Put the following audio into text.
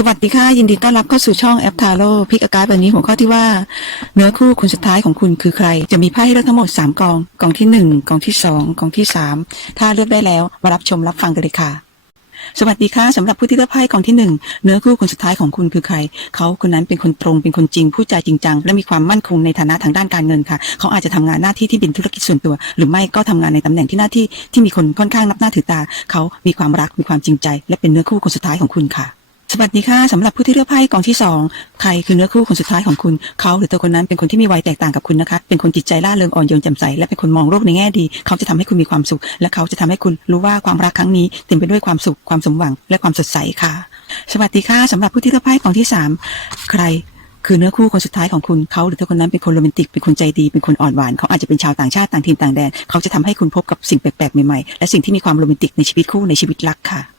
สวัสดีค่ะ ยินดีต้อนรับเข้าสู่ช่องแอปทาโร่พิกอาการวันนี้หัวข้อที่ว่า เนื้อคู่คนสุดท้ายของคุณคือใคร จะมีไพ่ให้เลือกทั้งหมด 3กองกองที่ 1กองที่ 2กองที่ 3 ถ้าเลือกได้แล้ว มารับชมรับฟังกันเลยค่ะ สวัสดีค่ะสำหรับผู้ที่เลือกไพ่กองที่หนึ่งเนื้อคู่คนสุดท้ายของคุณคือใคร เขาคนนั้นเป็นคนตรงเป็นคนจริงพูดจจริงจังและมีความมั่นคงในฐานะทางด้านการเงินค่ะ เขาอาจจะทำงานหน้าที่ที่เป็นธุรกิจส่วนตัว หรือไม่ก็ทำงานในตำแหน่งที่หน้าที่ที่มีคนค่อนข้างนับหน้าถือตา เขามีความรักมีความจริงใจ และเป็นเนื้อคู่คนสุดท้ายของคุณค่ะ วัสดีค่ะสำหรับผู้ที่เลือกไพ่กองที่สองใครคือเนื้อคู่คนสุดท้ายของคุณ เขาหรือเธอคนนั้นเป็นคนที่มีวัยแตกต่างกับคุณนะคะ เป็นคนจิตใจล่าเริงอ่อนโยนแจ่มใสและเป็นคนมองโลกในแง่ดี เขาจะทำให้คุณมีความสุข และเขาจะทำให้คุณรู้ว่าความรักครั้งนี้เต็มไปด้วยความสุขความสมหวังและความสดใสค่ะ สวัสดีค่ะสำหรับผู้ที่เลือกไพ่กองที่สามใครคือเนื้อคู่คนสุดท้ายของคุณเขาหรือเธอคนนั้นเป็นคนโรแมนติกเป็นคนใจดีเป็นคนอ่อนหวานเขาอาจจะเป็นชาวต่างชาติต่างถิ่นต่างแดนเขาจะทำให้คุณพบกับสิ่งแปลกๆใหม่ๆและสิ่งที่มีความโรแมนติกในชีวิตคู่ในชีวิตรักค่ะ